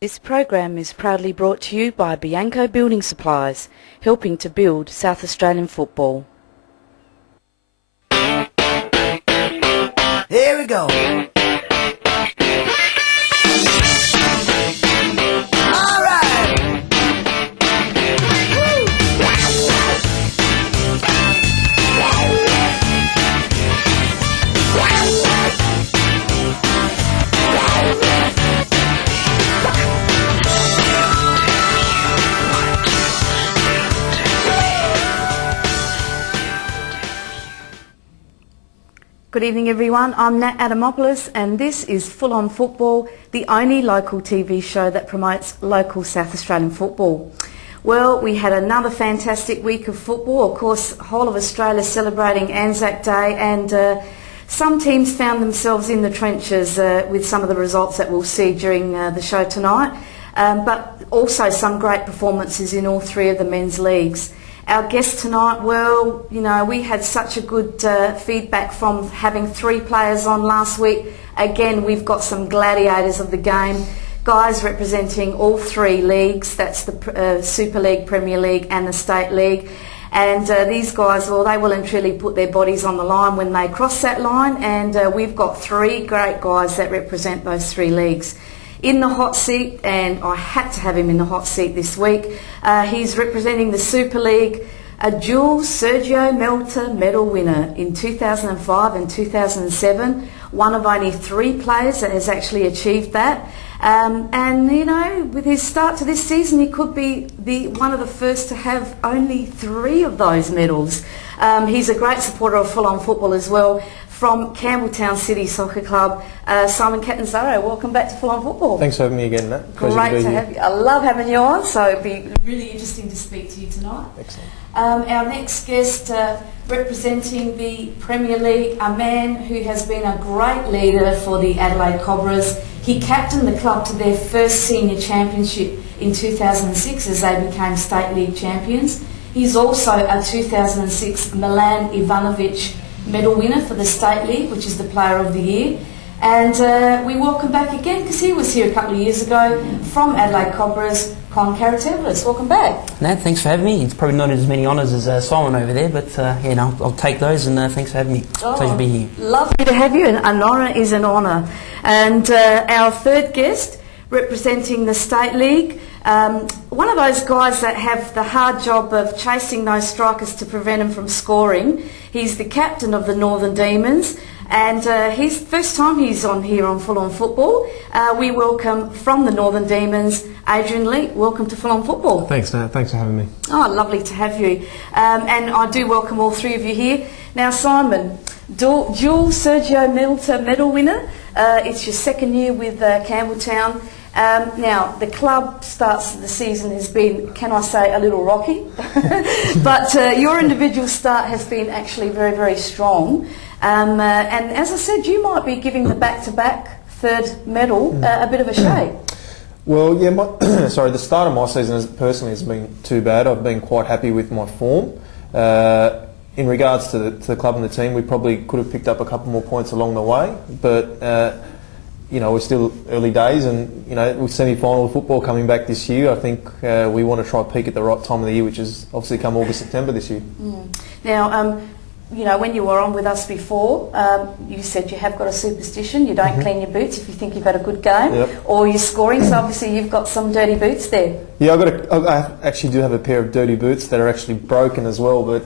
This program is proudly brought to you by Bianco Building Supplies, helping to build South Australian football. Here we go. All right. Good evening everyone, I'm Nat Adamopoulos and this is Full On Football, the only local TV show that promotes local South Australian football. Well, we had another fantastic week of football. Of course, whole of Australia celebrating Anzac Day, and some teams found themselves in the trenches with some of the results that we'll see during the show tonight, but also some great performances in all three of the men's leagues. Our guest tonight, well, you know, we had such a good feedback from having three players on last week. Again, we've got some gladiators of the game, guys representing all three leagues. That's the Super League, Premier League and the State League. And these guys, well, they will and truly put their bodies on the line when they cross that line. And we've got three great guys that represent those three leagues in the hot seat, and I had to have him in the hot seat this week. He's representing the Super League, a dual Sergio Melter medal winner in 2005 and 2007, one of only three players that has actually achieved that. And you know, with his start to this season, he could be one of the first to have only three of those medals. He's a great supporter of Full On Football as well. From Campbelltown City Soccer Club, Simon Catanzaro, welcome back to Full On Football. Thanks for having me again, Nat. Great to have you. I love having you on, so it'd be really interesting to speak to you tonight. Excellent. Our next guest, representing the Premier League, a man who has been a great leader for the Adelaide Cobras. He captained the club to their first senior championship in 2006 as they became State League champions. He's also a 2006 Milan Ivanovic medal winner for the State League, which is the Player of the Year. And we welcome back again, because he was here a couple of years ago, from Adelaide Cobras, Con Karatelis. Welcome back. Nat, thanks for having me. It's probably not as many honours as Simon over there, but yeah, no, I'll take those, and thanks for having me. Pleasure to be here. Lovely to have you, and an honour is an honour. And our third guest, representing the State League, one of those guys that have the hard job of chasing those strikers to prevent them from scoring. He's the captain of the Northern Demons, and his first time he's on here on Full On Football. We welcome from the Northern Demons, Adrian Lee. Welcome to Full On Football. Thanks, Nat. Thanks for having me. Oh, lovely to have you. And I do welcome all three of you here. Now, Simon, dual Sergio Melter medal winner. It's your second year with Campbelltown. Now, the club starts the season has been, can I say, a little rocky, but your individual start has been actually very, very strong. And as I said, you might be giving the back-to-back third medal a bit of a shake. Well, yeah, the start of my season personally has been too bad. I've been quite happy with my form. In regards to the club and the team, we probably could have picked up a couple more points along the way, but you know, we're still early days, and you know, with semi-final football coming back this year, I think we want to try and peak at the right time of the year, which is obviously come August, September this year. Now, you know, when you were on with us before, you said you have got a superstition. You don't clean your boots if you think you've had a good game, or you're scoring. So obviously you've got some dirty boots there. Yeah, I actually do have a pair of dirty boots that are actually broken as well. But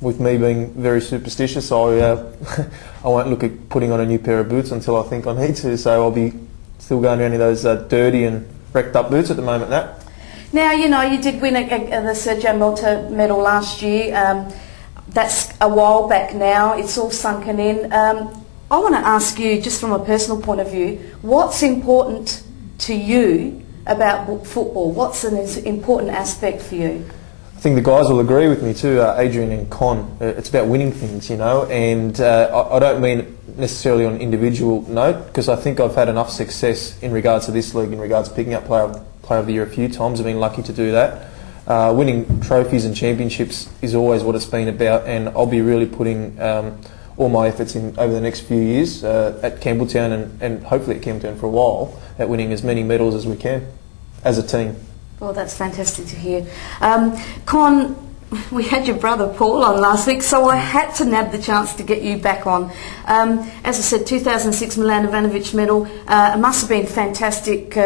with me being very superstitious, I won't look at putting on a new pair of boots until I think I need to. So I'll be still going down in those dirty and wrecked up boots at the moment. Nat. Now, you know, you did win the Sergio Melter medal last year. That's a while back now. It's all sunken in. I want to ask you, just from a personal point of view, what's important to you about football? What's an important aspect for you? I think the guys will agree with me too, Adrian and Con. It's about winning things, you know, and I don't mean necessarily on individual note, because I think I've had enough success in regards to this league, in regards to picking up Player of the Year a few times. I've been lucky to do that. Winning trophies and championships is always what it's been about, and I'll be really putting all my efforts in over the next few years at Campbelltown and hopefully at Campbelltown for a while at winning as many medals as we can as a team. Well, that's fantastic to hear. Con, we had your brother Paul on last week, so I had to nab the chance to get you back on. As I said, 2006 Milan Ivanovic medal. It must have been fantastic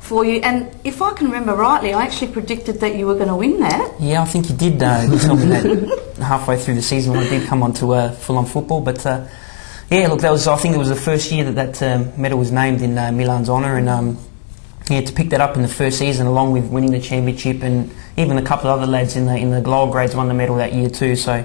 for you. And if I can remember rightly, I actually predicted that you were going to win that. Yeah, I think you did tell me that halfway through the season when I did come on to full-on football. But yeah, look, I think it was the first year that medal was named in Milan's honour, and yeah, to pick that up in the first season, along with winning the championship, and even a couple of other lads in the lower grades won the medal that year too. So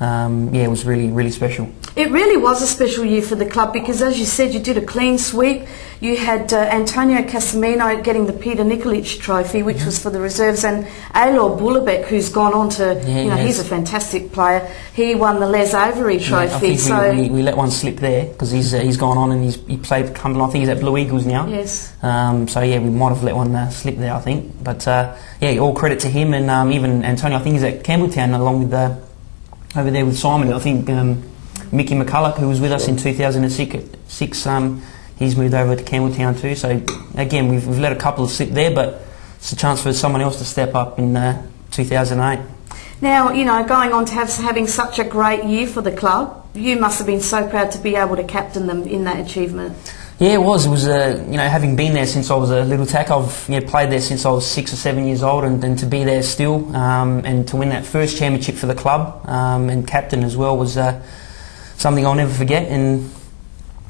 yeah, it was really, really special. It really was a special year for the club because, as you said, you did a clean sweep. You had Antonio Casemiro getting the Peter Nikolic trophy, which was for the reserves, and Aylor Bulabek, who's gone on to, he's a fantastic player. He won the Les Avery trophy. Yeah, I think we let one slip there because he's gone on and he played Cumberland. I think he's at Blue Eagles now. Yes. So yeah, we might have let one slip there, I think. But yeah, all credit to him, and even Antonio. I think he's at Campbelltown along with over there with Simon. I think Mickey McCulloch, who was with us in 2006, he's moved over to Campbelltown too. So again, we've let a couple of slip there, but it's a chance for someone else to step up in 2008. Now, going on to having such a great year for the club, you must have been so proud to be able to captain them in that achievement. Yeah, it was. It was, having been there since I was a little tack. I've played there since I was 6 or 7 years old, and to be there still, and to win that first championship for the club, and captain as well, was something I'll never forget. And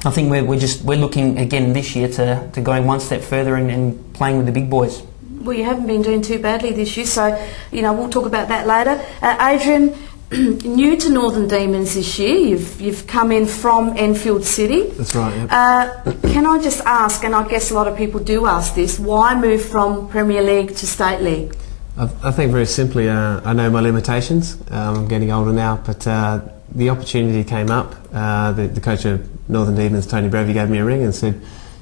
I think we're looking again this year to going one step further and playing with the big boys. Well, you haven't been doing too badly this year, so we'll talk about that later. Adrian, new to Northern Demons this year. You've come in from Enfield City. That's right. Yep. Can I just ask, and I guess a lot of people do ask this, why move from Premier League to State League? I think very simply, I know my limitations. I'm getting older now, but the opportunity came up. The coach of Northern Demons, Tony Brevy, gave me a ring and said,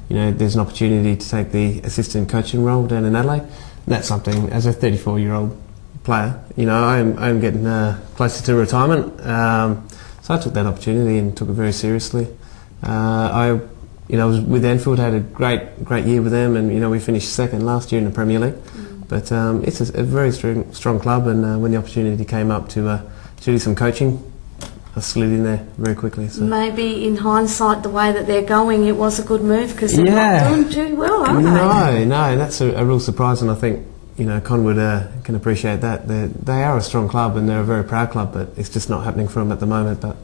there's an opportunity to take the assistant coaching role down in Adelaide. And that's something, as a 34-year-old player, I'm getting closer to retirement. So I took that opportunity and took it very seriously. I was with Enfield, had a great year with them, and we finished second last year in the Premier League. But it's a very strong club, and when the opportunity came up to do some coaching, I slid in there very quickly. So. Maybe in hindsight, the way that they're going, it was a good move because they're not doing too well, are they? No, that's a real surprise, and I think Conwood can appreciate that. They are a strong club and they're a very proud club, but it's just not happening for them at the moment. But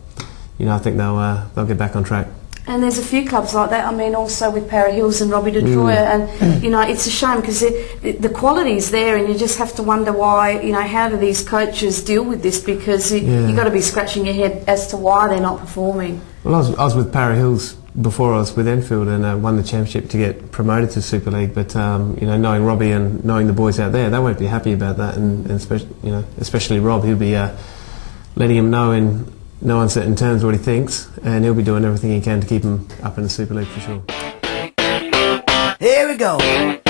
I think they'll get back on track. And there's a few clubs like that. I mean, also with Para Hills and Robbie de Troyer, and it's a shame because the quality's there, and you just have to wonder why. How do these coaches deal with this? Because you've got to be scratching your head as to why they're not performing. Well, I was with Para Hills before I was with Enfield, and won the championship to get promoted to Super League. But knowing Robbie and knowing the boys out there, they won't be happy about that, and especially Rob, he'll be letting him know in no uncertain terms what he thinks, and he'll be doing everything he can to keep him up in the Super League for sure. Here we go.